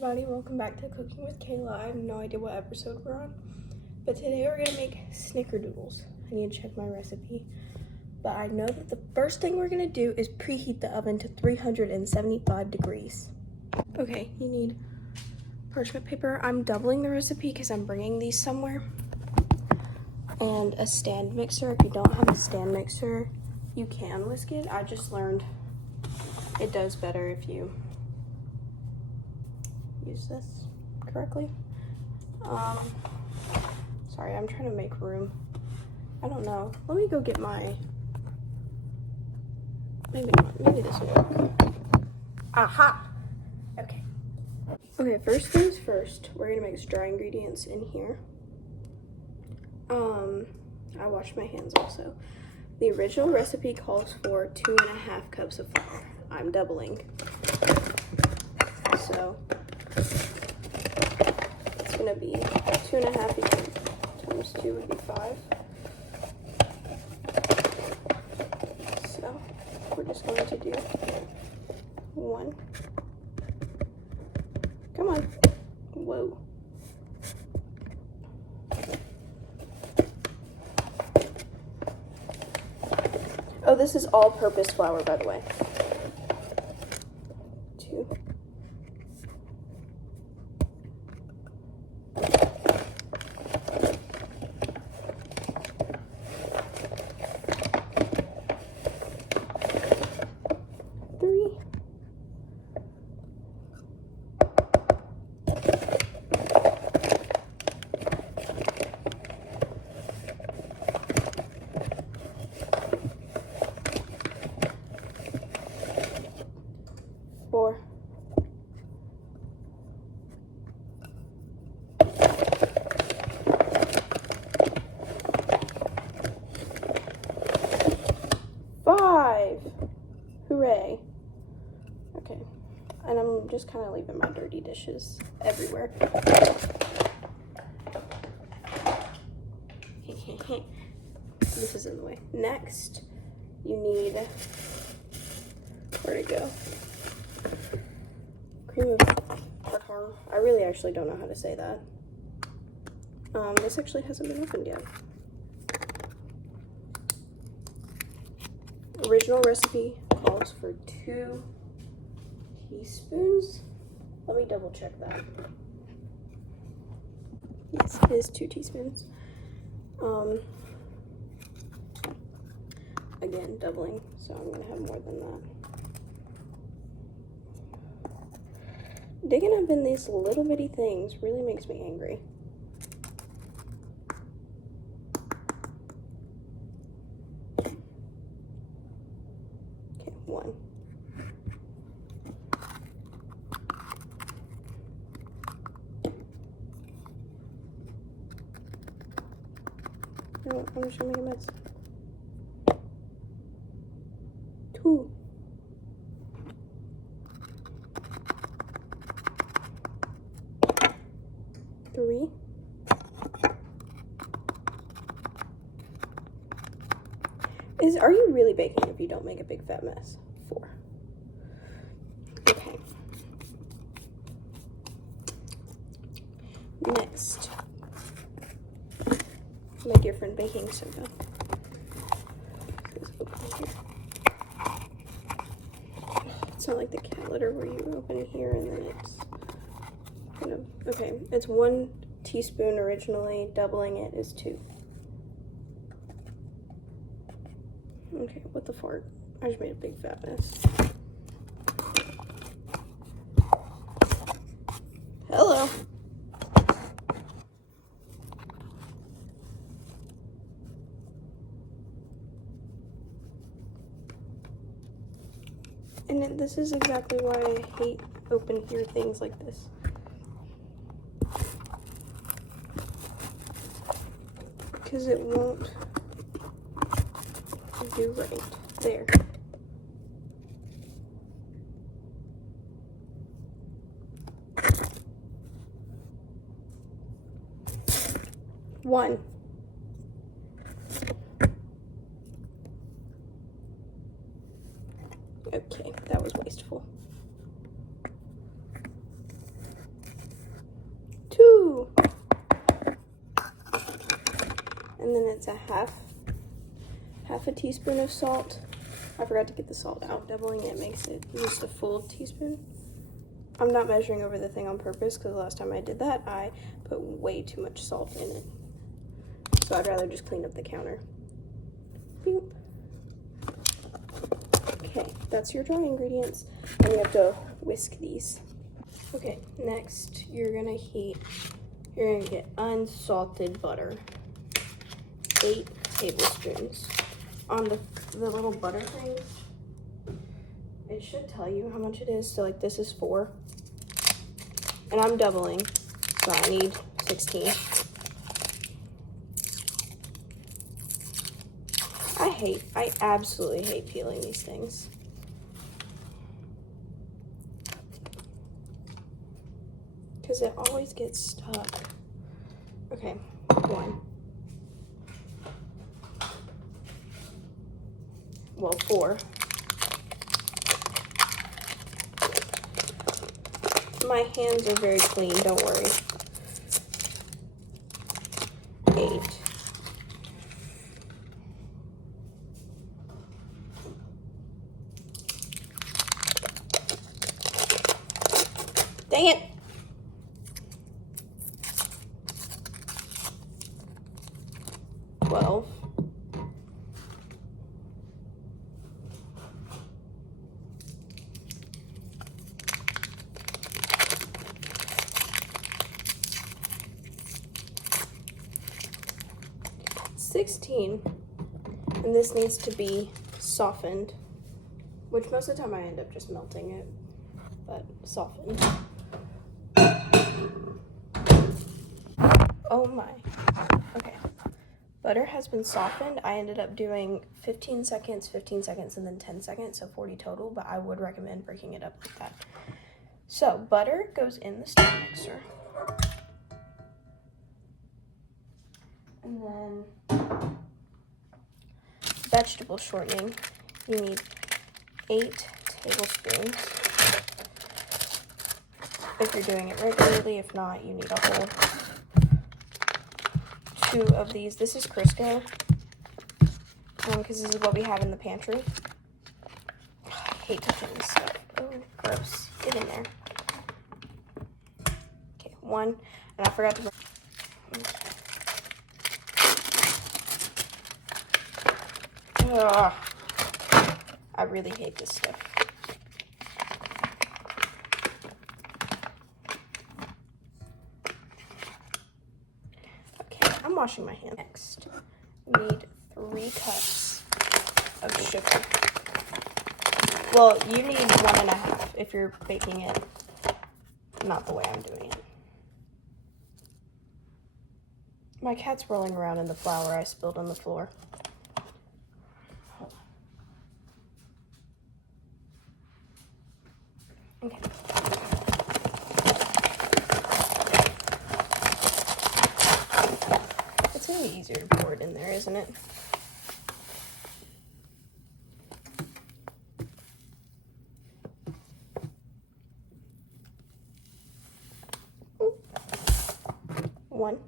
everybody, welcome back to Cooking with Kayla. I have no idea what episode we're on, but today we're gonna make snickerdoodles. I need to check my recipe, but I know that the first thing we're gonna do is preheat the oven to 375 degrees. Okay, you need parchment paper. I'm doubling the recipe because I'm bringing these somewhere, and a stand mixer. If you don't have a stand mixer, you can whisk it. I just learned it does better if you use this correctly. Sorry, I'm trying to make room. I don't know. Let me go get my, maybe not, maybe this will work. Aha! Okay. Okay, first things first, we're gonna mix dry ingredients in here. I washed my hands also. The original recipe calls for 2.5 cups of flour. I'm doubling. So it's gonna be 2.5 times 2 would be 5. So we're just going to do 1. Come on. Whoa. Oh, this is all-purpose flour, by the way. 2. 3. 4. 5. Hooray. Okay, and I'm just kind of leaving my dirty dishes everywhere. This is in the way. Next, you need, where'd it go? Cream of tartar. I really actually don't know how to say that. This actually hasn't been opened yet. Original recipe calls for 2 teaspoons. Let me double check that. Yes, it is 2 teaspoons. Again, doubling, so I'm gonna have more than that. Digging up in these little bitty things really makes me angry. Okay, 1. No, I'm just gonna make a mess. 2. 3. 'Are you really baking if you don't make a big fat mess? 4. Okay. Next, my dear friend baking soda. It's not like the cat litter where you open it here and then it's kind of, okay, it's 1 teaspoon originally, doubling it is 2. Okay, what the fart? I just made a big fat mess. Hello. And this is exactly why I hate open here things like this. Because it won't do right. There. One. Okay, that was wasteful. And then it's a half a teaspoon of salt. I forgot to get the salt out. Doubling it makes it just a full teaspoon. I'm not measuring over the thing on purpose because the last time I did that, I put way too much salt in it. So I'd rather just clean up the counter. Boop. Okay, that's your dry ingredients. And you have to whisk these. Okay, next you're gonna get unsalted butter. 8 tablespoons. On the little butter thing, it should tell you how much it is. So like this is 4. And I'm doubling, so I need 16. I absolutely hate peeling these things. Because it always gets stuck. Okay, 1. Well, 4. My hands are very clean, don't worry. 8. Dang it! 12. 16, and this needs to be softened, which most of the time I end up just melting it, but softened. Oh my. Okay. Butter has been softened. I ended up doing 15 seconds, and then 10 seconds, so 40 total, but I would recommend breaking it up like that. So butter goes in the stand mixer. And then vegetable shortening, you need 8 tablespoons. If you're doing it regularly, if not, you need a whole 2 of these. This is Crisco, because this is what we have in the pantry. I hate touching this stuff. Oh, gross. Get in there. Okay, 1, and I forgot to... Ugh. I really hate this stuff. Okay, I'm washing my hands. Next, we need 3 cups of sugar. Well, you need 1.5 if you're baking it not the way I'm doing it. My cat's rolling around in the flour I spilled on the floor. Okay. It's gonna be easier to pour it in there, isn't it? Ooh. 1.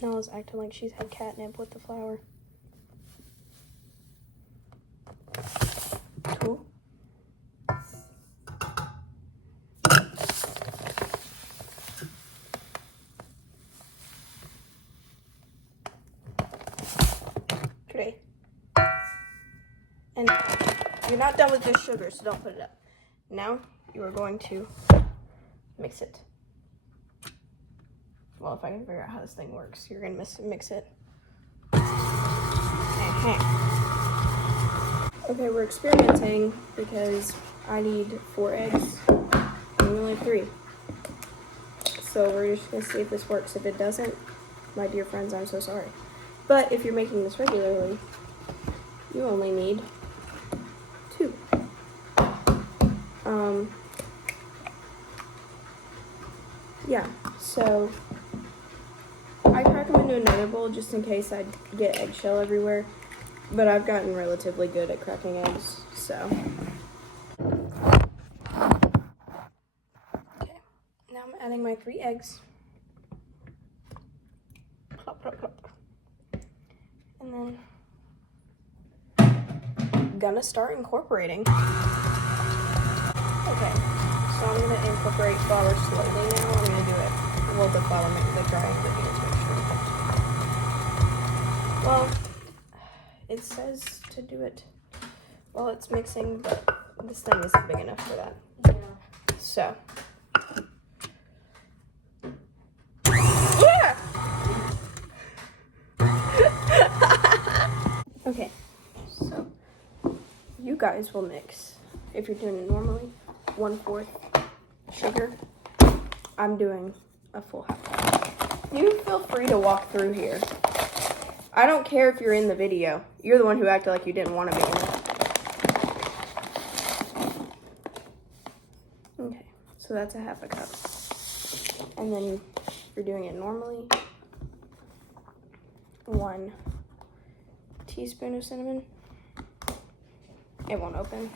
Nala's acting like she's had catnip with the flour. 2. Three. And you're not done with this sugar, so don't put it up. Now you are going to mix it. Well, if I can figure out how this thing works, you're gonna mix it. Okay, we're experimenting because I need 4 eggs and we only have 3. So we're just gonna see if this works. If it doesn't, my dear friends, I'm so sorry. But if you're making this regularly, you only need 2. Yeah, so I crack them into another bowl just in case I get eggshell everywhere. But I've gotten relatively good at cracking eggs, so. Okay, now I'm adding my 3 eggs. Plop, plop, plop. And then I'm gonna start incorporating. Okay, so I'm gonna incorporate flour slowly now. I'm gonna do it a little bit while I'm making the dry ingredients mixture. Well, it says to do it while it's mixing, but this thing isn't big enough for that. Yeah. So. Yeah! Okay, so you guys will mix, if you're doing it normally, 1/4 sugar. I'm doing a full half. You feel free to walk through here. I don't care if you're in the video. You're the one who acted like you didn't want to be in it. Okay, so that's a 1/2 cup. And then you're doing it normally. 1 teaspoon of cinnamon. It won't open.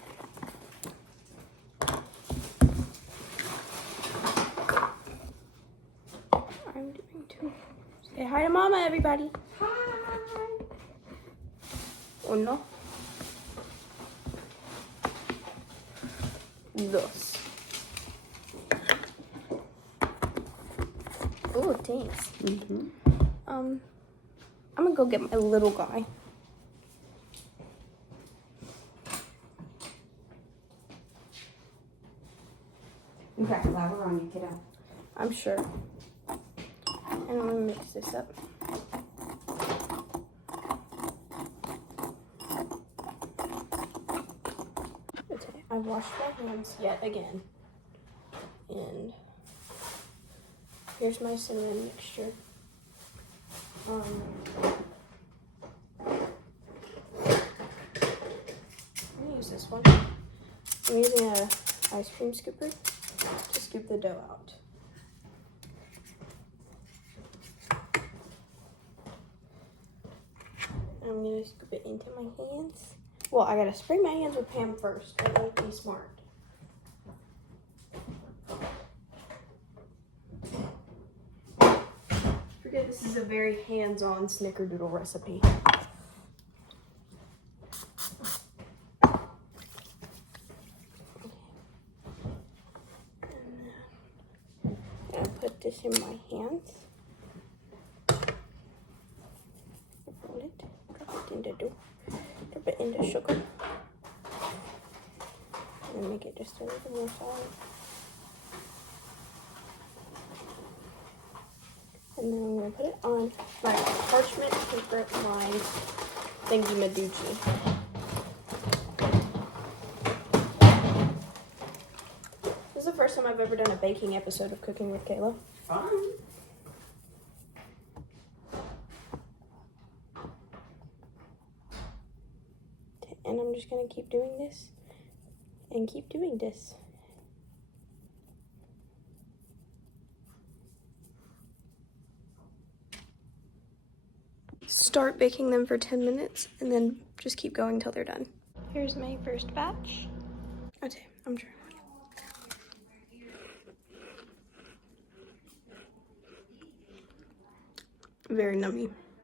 I'm doing 2. Say hi to Mama, everybody. Hi. Oh no. 2. Oh, thanks. I'm gonna go get my little guy. You got flour on you, kiddo. I'm sure. And I'm gonna mix this up. Okay, I washed my hands yet again. And here's my cinnamon mixture. I'm gonna use this one. I'm using a ice cream scooper to scoop the dough out. I'm gonna scoop it into my hands. Well, I gotta spray my hands with Pam first. That might be smart. Forget this is a very hands-on snickerdoodle recipe. And put this in my hands. Roll it, drop it into dough, drop it into sugar, and then make it just a little more solid. And then I'm gonna put it on my parchment paper lined thingy maduchi. This is the first time I've ever done a baking episode of Cooking with Kayla. Fun. And I'm just gonna keep doing this and keep doing this. Start baking them for 10 minutes and then just keep going until they're done. Here's my first batch. Okay, I'm trying. Very nummy.